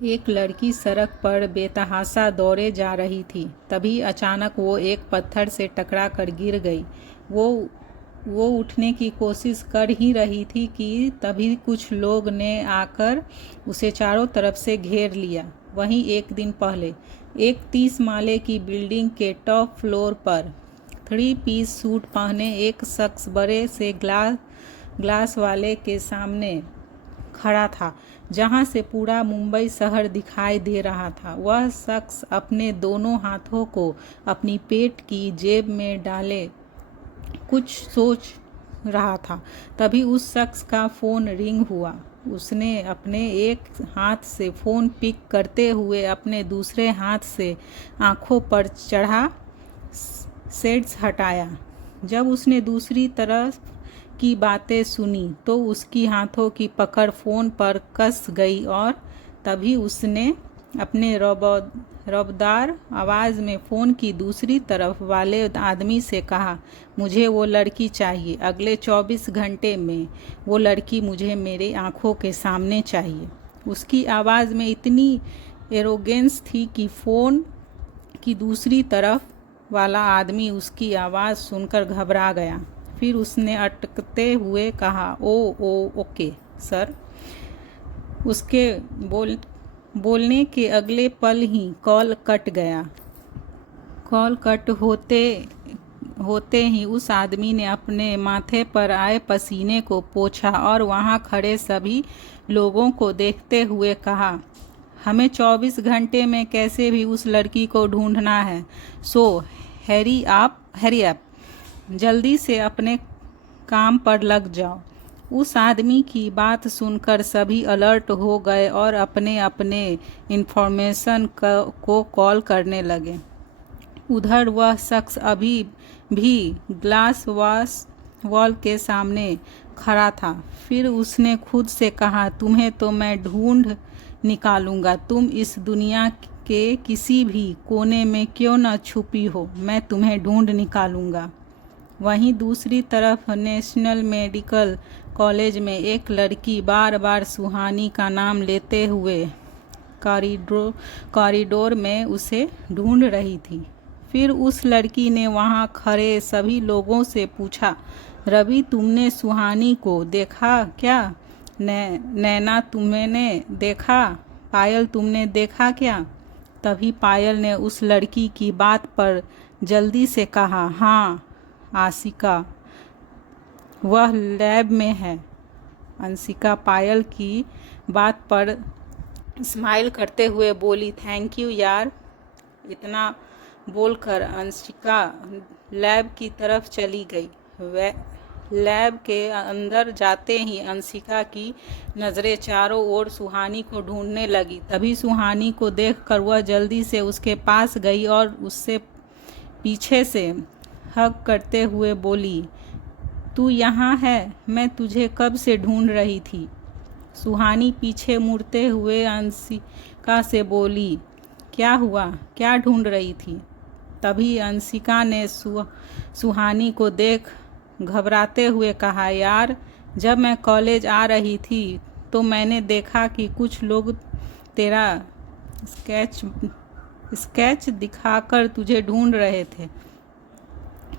एक लड़की सड़क पर बेतहाशा दौड़े जा रही थी। तभी अचानक वो एक पत्थर से टकरा कर गिर गई। वो उठने की कोशिश कर ही रही थी कि तभी कुछ लोग ने आकर उसे चारों तरफ से घेर लिया। वहीं एक दिन पहले एक 30 माले की बिल्डिंग के टॉप फ्लोर पर 3 पीस सूट पहने एक शख्स बड़े से ग्लास वाले के सामने खड़ा था, जहां से पूरा मुंबई शहर दिखाई दे रहा था। वह शख्स अपने दोनों हाथों को अपनी पेट की जेब में डाले कुछ सोच रहा था। तभी उस शख्स का फ़ोन रिंग हुआ। उसने अपने एक हाथ से फ़ोन पिक करते हुए अपने दूसरे हाथ से आंखों पर चढ़ा शेड्स हटाया। जब उसने दूसरी तरफ की बातें सुनी तो उसकी हाथों की पकड़ फ़ोन पर कस गई और तभी उसने अपने रौबदार आवाज़ में फ़ोन की दूसरी तरफ वाले आदमी से कहा, मुझे वो लड़की चाहिए। अगले 24 घंटे में वो लड़की मुझे मेरे आँखों के सामने चाहिए। उसकी आवाज़ में इतनी एरोगेंस थी कि फ़ोन की दूसरी तरफ वाला आदमी उसकी आवाज़ सुनकर घबरा गया। फिर उसने अटकते हुए कहा, ओके सर। उसके बोलने के अगले पल ही कॉल कट गया। कॉल कट होते ही उस आदमी ने अपने माथे पर आए पसीने को पोंछा और वहां खड़े सभी लोगों को देखते हुए कहा, हमें 24 घंटे में कैसे भी उस लड़की को ढूंढना है। सो हैरी अप, जल्दी से अपने काम पर लग जाओ। उस आदमी की बात सुनकर सभी अलर्ट हो गए और अपने अपने इंफॉर्मेशन को कॉल करने लगे। उधर वह शख्स अभी भी ग्लास वॉल के सामने खड़ा था। फिर उसने खुद से कहा, तुम्हें तो मैं ढूंढ निकालूंगा। तुम इस दुनिया के किसी भी कोने में क्यों न छुपी हो, मैं तुम्हें ढूंढ निकालूंगा। वहीं दूसरी तरफ नेशनल मेडिकल कॉलेज में एक लड़की बार बार सुहानी का नाम लेते हुए कॉरिडोर में उसे ढूंढ रही थी। फिर उस लड़की ने वहां खड़े सभी लोगों से पूछा, रवि तुमने सुहानी को देखा क्या? नैना तुमने देखा? पायल तुमने देखा क्या? तभी पायल ने उस लड़की की बात पर जल्दी से कहा, हाँ आशिका, वह लैब में है। अंशिका पायल की बात पर स्माइल करते हुए बोली, थैंक यू यार। इतना बोलकर अंशिका लैब की तरफ चली गई। लैब के अंदर जाते ही अंशिका की नज़रें चारों ओर सुहानी को ढूंढने लगी। तभी सुहानी को देखकर वह जल्दी से उसके पास गई और उससे पीछे से हग करते हुए बोली, तू यहाँ है? मैं तुझे कब से ढूंढ रही थी। सुहानी पीछे मुड़ते हुए अंशिका से बोली, क्या हुआ, क्या ढूंढ रही थी? तभी अंशिका ने सुहानी को देख घबराते हुए कहा, यार जब मैं कॉलेज आ रही थी तो मैंने देखा कि कुछ लोग तेरा स्केच दिखाकर तुझे ढूंढ रहे थे।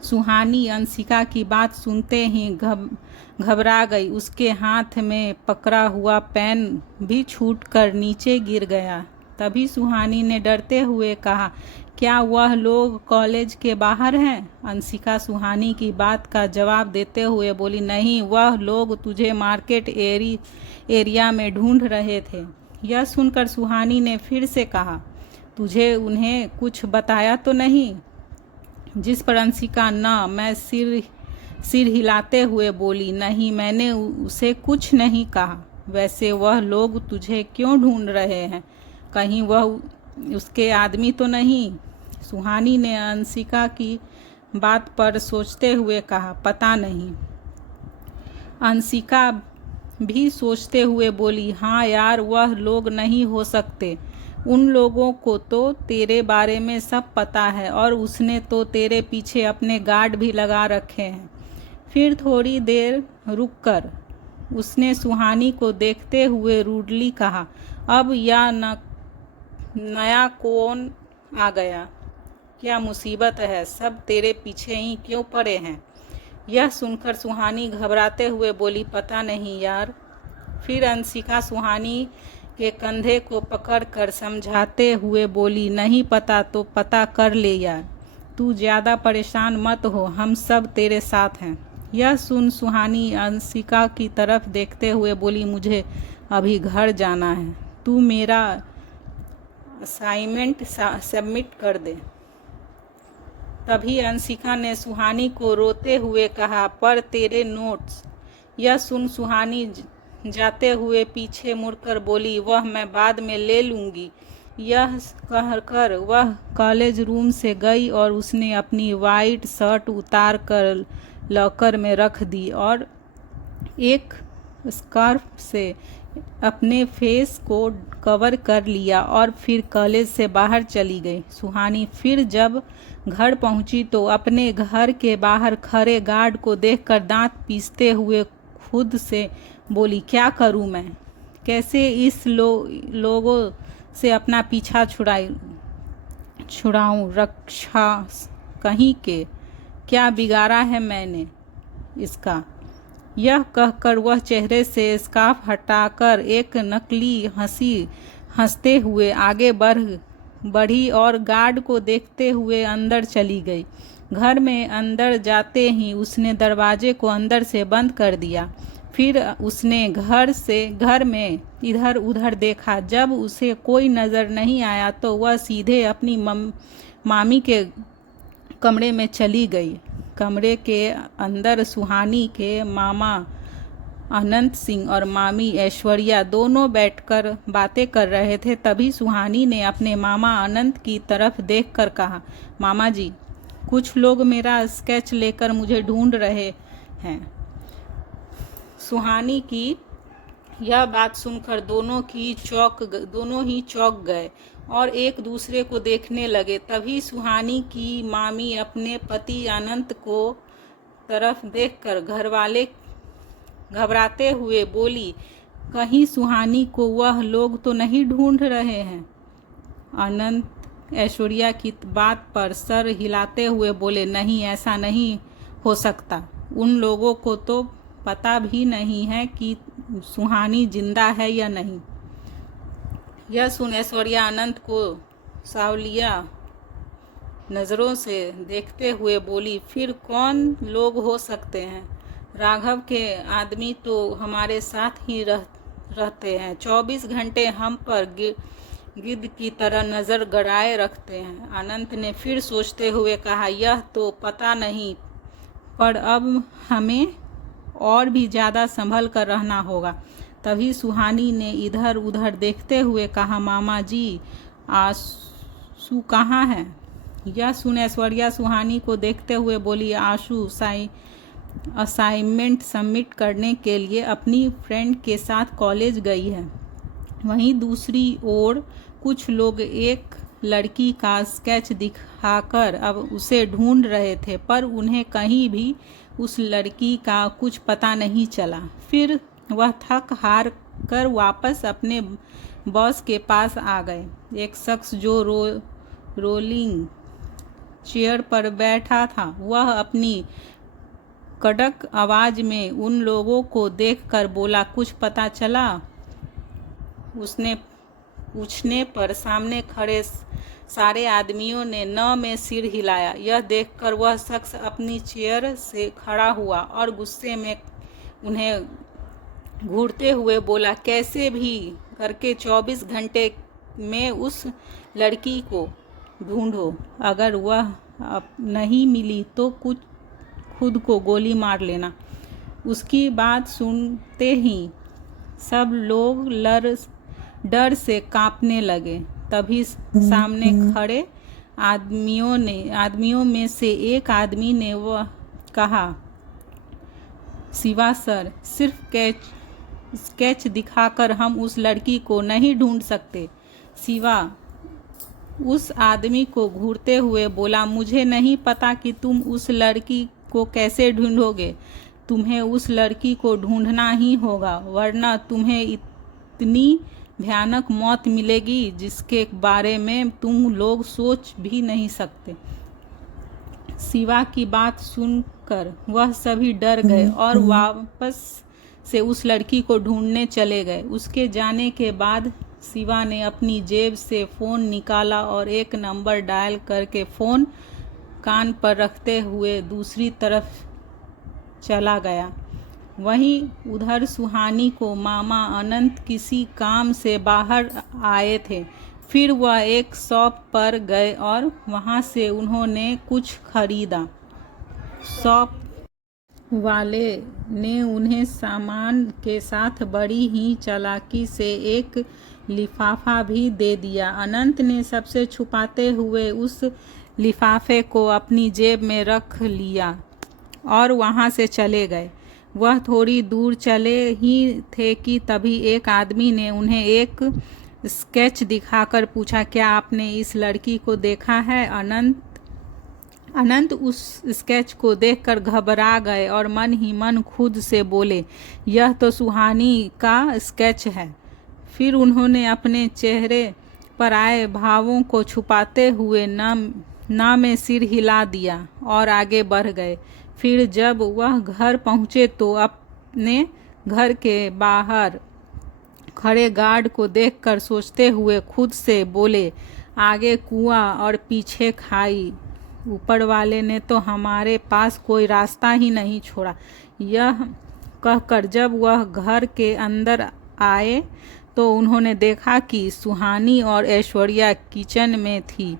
सुहानी अंशिका की बात सुनते ही घबरा गई। उसके हाथ में पकड़ा हुआ पेन भी छूटकर नीचे गिर गया। तभी सुहानी ने डरते हुए कहा, क्या वह लोग कॉलेज के बाहर हैं? अंशिका सुहानी की बात का जवाब देते हुए बोली, नहीं, वह लोग तुझे मार्केट एरिया में ढूंढ रहे थे। यह सुनकर सुहानी ने फिर से कहा, तुझे उन्हें कुछ बताया तो नहीं? जिस पर अंशिका मैं सिर हिलाते हुए बोली, नहीं, मैंने उसे कुछ नहीं कहा। वैसे वह लोग तुझे क्यों ढूंढ रहे हैं? कहीं वह उसके आदमी तो नहीं? सुहानी ने अंशिका की बात पर सोचते हुए कहा, पता नहीं। अंशिका भी सोचते हुए बोली, हाँ यार, वह लोग नहीं हो सकते। उन लोगों को तो तेरे बारे में सब पता है और उसने तो तेरे पीछे अपने गार्ड भी लगा रखे हैं। फिर थोड़ी देर रुककर उसने सुहानी को देखते हुए रूडली कहा, अब या न नया कौन आ गया? क्या मुसीबत है? सब तेरे पीछे ही क्यों पड़े हैं? यह सुनकर सुहानी घबराते हुए बोली, पता नहीं यार। फिर अंशिका सुहानी के कंधे को पकड़कर समझाते हुए बोली, नहीं पता तो पता कर ले यार, तू ज़्यादा परेशान मत हो, हम सब तेरे साथ हैं। यह सुन सुहानी अंशिका की तरफ देखते हुए बोली, मुझे अभी घर जाना है, तू मेरा असाइनमेंट सबमिट कर दे। तभी अंशिका ने सुहानी को रोते हुए कहा, पर तेरे नोट्स। यह सुन सुहानी जाते हुए पीछे मुड़कर बोली, वह मैं बाद में ले लूँगी। यह कहकर वह कॉलेज रूम से गई और उसने अपनी वाइट शर्ट उतार कर लॉकर में रख दी और एक स्कार्फ से अपने फेस को कवर कर लिया और फिर कॉलेज से बाहर चली गई। सुहानी फिर जब घर पहुंची तो अपने घर के बाहर खड़े गार्ड को देखकर दांत पीसते हुए खुद से बोली, क्या करूं मैं? कैसे इस लोगों से अपना पीछा छुड़ाऊं? रक्षा कहीं के, क्या बिगाड़ा है मैंने इसका? यह कहकर वह चेहरे से स्कार्फ हटाकर एक नकली हंसी हंसते हुए आगे बढ़ी और गार्ड को देखते हुए अंदर चली गई। घर में अंदर जाते ही उसने दरवाजे को अंदर से बंद कर दिया। फिर उसने घर में इधर उधर देखा। जब उसे कोई नज़र नहीं आया तो वह सीधे अपनी मामी के कमरे में चली गई। कमरे के अंदर सुहानी के मामा अनंत सिंह और मामी ऐश्वर्या दोनों बैठकर बातें कर रहे थे। तभी सुहानी ने अपने मामा अनंत की तरफ देखकर कहा, मामा जी, कुछ लोग मेरा स्केच लेकर मुझे ढूंढ रहे हैं। सुहानी की यह बात सुनकर दोनों ही चौंक गए और एक दूसरे को देखने लगे। तभी सुहानी की मामी अपने पति अनंत को तरफ देखकर घरवाले घबराते हुए बोली, कहीं सुहानी को वह लोग तो नहीं ढूंढ रहे हैं? अनंत ऐश्वर्या की बात पर सर हिलाते हुए बोले, नहीं, ऐसा नहीं हो सकता। उन लोगों को तो पता भी नहीं है कि सुहानी जिंदा है या नहीं। यह सुन ऐश्वर्या अनंत को सावलिया नज़रों से देखते हुए बोली, फिर कौन लोग हो सकते हैं? राघव के आदमी तो हमारे साथ ही रहते हैं, 24 घंटे हम पर गिद्ध की तरह नज़र गड़ाए रखते हैं। अनंत ने फिर सोचते हुए कहा, यह तो पता नहीं, पर अब हमें और भी ज़्यादा संभल कर रहना होगा। तभी सुहानी ने इधर उधर देखते हुए कहा, मामा जी, आशु कहाँ है? यह सुन ऐश्वर्या सुहानी को देखते हुए बोली, आशु असाइनमेंट सबमिट करने के लिए अपनी फ्रेंड के साथ कॉलेज गई है। वहीं दूसरी ओर कुछ लोग एक लड़की का स्केच दिखाकर अब उसे ढूंढ रहे थे, पर उन्हें कहीं भी उस लड़की का कुछ पता नहीं चला। फिर वह थक हार कर वापस अपने बॉस के पास आ गए। एक शख्स जो रोलिंग चेयर पर बैठा था, वह अपनी कड़क आवाज में उन लोगों को देखकर बोला, कुछ पता चला? उसने पूछने पर सामने खड़े सारे आदमियों ने न में सिर हिलाया। यह देखकर वह शख्स अपनी चेयर से खड़ा हुआ और गुस्से में उन्हें घूरते हुए बोला, कैसे भी करके 24 घंटे में उस लड़की को ढूंढो। अगर वह नहीं मिली तो खुद को गोली मार लेना। उसकी बात सुनते ही सब लोग डर से कांपने लगे। तभी सामने खड़े आदमियों में से एक आदमी ने वह कहा, शिवा सर, सिर्फ स्केच दिखाकर हम उस लड़की को नहीं ढूंढ सकते। शिवा उस आदमी को घूरते हुए बोला, मुझे नहीं पता कि तुम उस लड़की को कैसे ढूंढोगे। तुम्हें उस लड़की को ढूंढना ही होगा, वरना तुम्हें इतनी भयानक मौत मिलेगी जिसके बारे में तुम लोग सोच भी नहीं सकते। शिवा की बात सुनकर वह सभी डर गए और वापस से उस लड़की को ढूंढने चले गए। उसके जाने के बाद शिवा ने अपनी जेब से फ़ोन निकाला और एक नंबर डायल करके फ़ोन कान पर रखते हुए दूसरी तरफ चला गया। वहीं उधर सुहानी को मामा अनंत किसी काम से बाहर आए थे। फिर वह एक शॉप पर गए और वहां से उन्होंने कुछ खरीदा। शॉप वाले ने उन्हें सामान के साथ बड़ी ही चालाकी से एक लिफाफा भी दे दिया। अनंत ने सबसे छुपाते हुए उस लिफाफे को अपनी जेब में रख लिया और वहां से चले गए। वह थोड़ी दूर चले ही थे कि तभी एक आदमी ने उन्हें एक स्केच दिखाकर पूछा, क्या आपने इस लड़की को देखा है? अनंत उस स्केच को देखकर घबरा गए और मन ही मन खुद से बोले, यह तो सुहानी का स्केच है। फिर उन्होंने अपने चेहरे पर आए भावों को छुपाते हुए ना में सिर हिला दिया और आगे बढ़ गए। फिर जब वह घर पहुंचे तो अपने घर के बाहर खड़े गार्ड को देखकर सोचते हुए खुद से बोले, आगे कुआं और पीछे खाई, ऊपर वाले ने तो हमारे पास कोई रास्ता ही नहीं छोड़ा। यह कहकर जब वह घर के अंदर आए तो उन्होंने देखा कि सुहानी और ऐश्वर्या किचन में थी,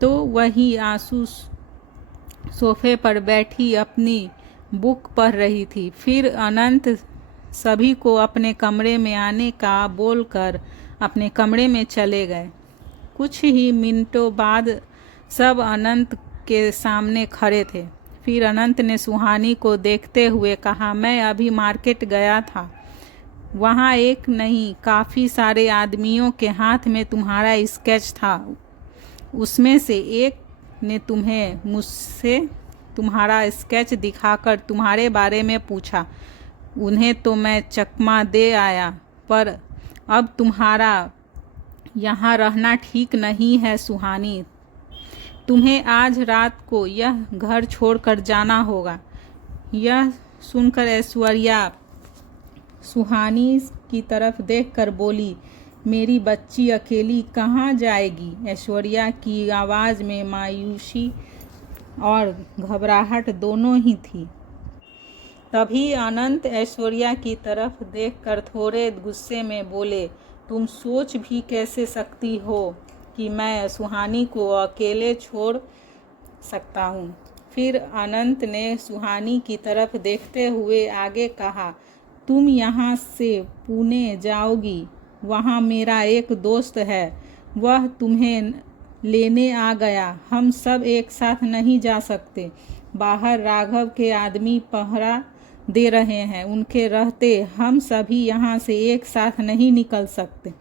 तो वही आंसू सोफे पर बैठी अपनी बुक पढ़ रही थी। फिर अनंत सभी को अपने कमरे में आने का बोलकर अपने कमरे में चले गए। कुछ ही मिनटों बाद सब अनंत के सामने खड़े थे। फिर अनंत ने सुहानी को देखते हुए कहा, मैं अभी मार्केट गया था, वहाँ एक नहीं काफ़ी सारे आदमियों के हाथ में तुम्हारा स्केच था। उसमें से एक ने तुम्हें मुझसे तुम्हारा स्केच दिखाकर तुम्हारे बारे में पूछा। उन्हें तो मैं चकमा दे आया, पर अब तुम्हारा यहाँ रहना ठीक नहीं है सुहानी। तुम्हें आज रात को यह घर छोड़कर जाना होगा। यह सुनकर ऐश्वर्या सुहानी की तरफ देखकर बोली, मेरी बच्ची अकेली कहाँ जाएगी? ऐश्वर्या की आवाज़ में मायूसी और घबराहट दोनों ही थी। तभी अनंत ऐश्वर्या की तरफ देखकर थोड़े गुस्से में बोले, तुम सोच भी कैसे सकती हो कि मैं सुहानी को अकेले छोड़ सकता हूँ? फिर अनंत ने सुहानी की तरफ देखते हुए आगे कहा, तुम यहाँ से पुणे जाओगी, वहाँ मेरा एक दोस्त है, वह तुम्हें लेने आ गया। हम सब एक साथ नहीं जा सकते। बाहर राघव के आदमी पहरा दे रहे हैं, उनके रहते हम सभी यहाँ से एक साथ नहीं निकल सकते।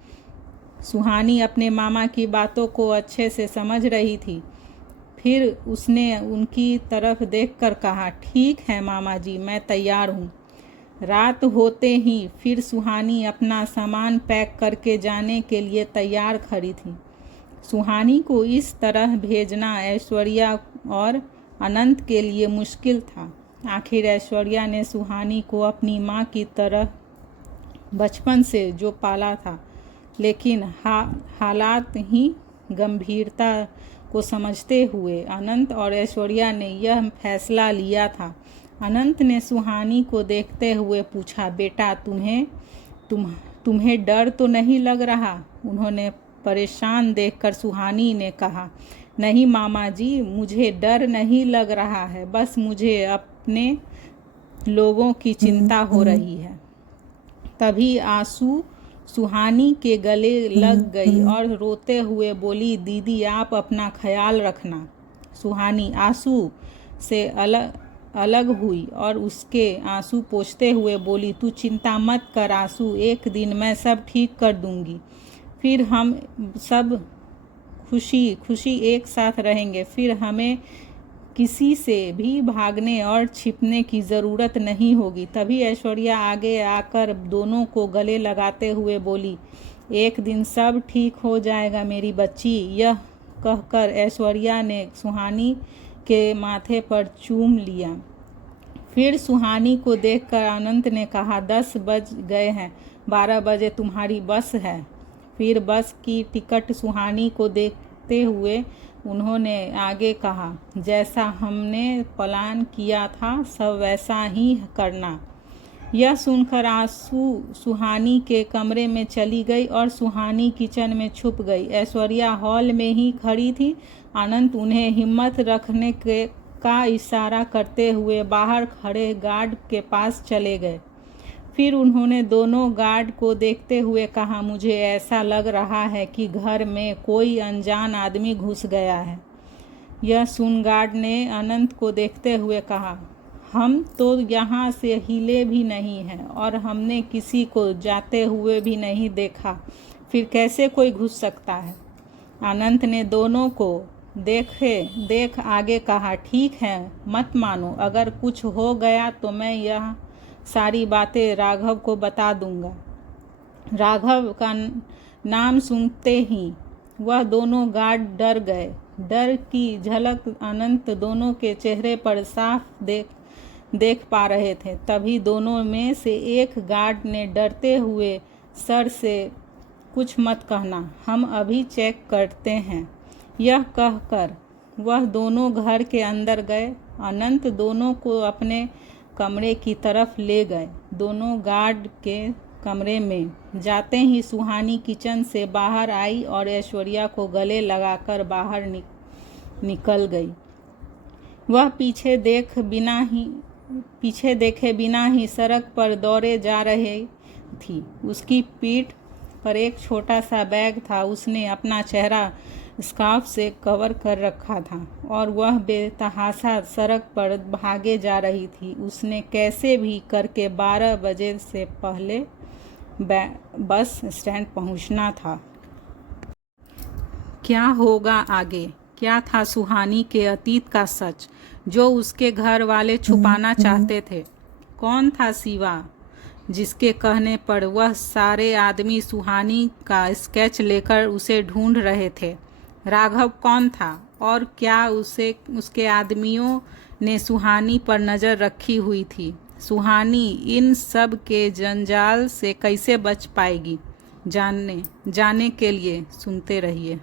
सुहानी अपने मामा की बातों को अच्छे से समझ रही थी। फिर उसने उनकी तरफ देखकर कहा, ठीक है मामा जी, मैं तैयार हूँ। रात होते ही फिर सुहानी अपना सामान पैक करके जाने के लिए तैयार खड़ी थी। सुहानी को इस तरह भेजना ऐश्वर्या और अनंत के लिए मुश्किल था। आखिर ऐश्वर्या ने सुहानी को अपनी माँ की तरह बचपन से जो पाला था, लेकिन हालात ही गंभीरता को समझते हुए अनंत और ऐश्वर्या ने यह फैसला लिया था। अनंत ने सुहानी को देखते हुए पूछा, बेटा तुम्हें डर तो नहीं लग रहा? उन्होंने परेशान देखकर सुहानी ने कहा, नहीं मामा जी, मुझे डर नहीं लग रहा है, बस मुझे अपने लोगों की चिंता हो रही है। तभी आंसू सुहानी के गले लग गई और रोते हुए बोली, दीदी आप अपना ख्याल रखना। सुहानी आंसू से अलग हुई और उसके आंसू पोंछते हुए बोली, तू चिंता मत कर आंसू, एक दिन मैं सब ठीक कर दूंगी। फिर हम सब खुशी खुशी एक साथ रहेंगे। फिर हमें किसी से भी भागने और छिपने की ज़रूरत नहीं होगी। तभी ऐश्वर्या आगे आकर दोनों को गले लगाते हुए बोली, एक दिन सब ठीक हो जाएगा मेरी बच्ची। यह कहकर ऐश्वर्या ने सुहानी के माथे पर चूम लिया। फिर सुहानी को देखकर अनंत ने कहा, 10 बज गए हैं, 12 बजे तुम्हारी बस है। फिर बस की टिकट सुहानी को देखते हुए उन्होंने आगे कहा, जैसा हमने प्लान किया था सब वैसा ही करना। यह सुनकर आंसू सुहानी के कमरे में चली गई और सुहानी किचन में छुप गई। ऐश्वर्या हॉल में ही खड़ी थी। अनंत उन्हें हिम्मत रखने का इशारा करते हुए बाहर खड़े गार्ड के पास चले गए। फिर उन्होंने दोनों गार्ड को देखते हुए कहा, मुझे ऐसा लग रहा है कि घर में कोई अनजान आदमी घुस गया है। यह सुन गार्ड ने अनंत को देखते हुए कहा, हम तो यहाँ से हिले भी नहीं हैं और हमने किसी को जाते हुए भी नहीं देखा, फिर कैसे कोई घुस सकता है। अनंत ने दोनों को देख आगे कहा, ठीक है, मत मानो, अगर कुछ हो गया तो मैं यह सारी बातें राघव को बता दूंगा। राघव का नाम सुनते ही वह दोनों गार्ड डर गए। डर की झलक अनंत दोनों के चेहरे पर साफ देख पा रहे थे। तभी दोनों में से एक गार्ड ने डरते हुए, सर से कुछ मत कहना, हम अभी चेक करते हैं। यह कहकर वह दोनों घर के अंदर गए। अनंत दोनों को अपने कमरे की तरफ ले गए। दोनों गार्ड के कमरे में जाते ही सुहानी किचन से बाहर आई और ऐश्वर्या को गले लगाकर बाहर निकल गई। वह पीछे देखे बिना ही सड़क पर दौड़े जा रही थी। उसकी पीठ पर एक छोटा सा बैग था। उसने अपना चेहरा स्कार्फ से कवर कर रखा था और वह बेतहाशा सड़क पर भागे जा रही थी। उसने कैसे भी करके 12 बजे से पहले बस स्टैंड पहुंचना था। क्या होगा आगे? क्या था सुहानी के अतीत का सच जो उसके घर वाले छुपाना चाहते थे? कौन था शिवा जिसके कहने पर वह सारे आदमी सुहानी का स्केच लेकर उसे ढूंढ रहे थे? राघव कौन था और क्या उसके आदमियों ने सुहानी पर नज़र रखी हुई थी? सुहानी इन सब के जंजाल से कैसे बच पाएगी? जानने के लिए सुनते रहिए।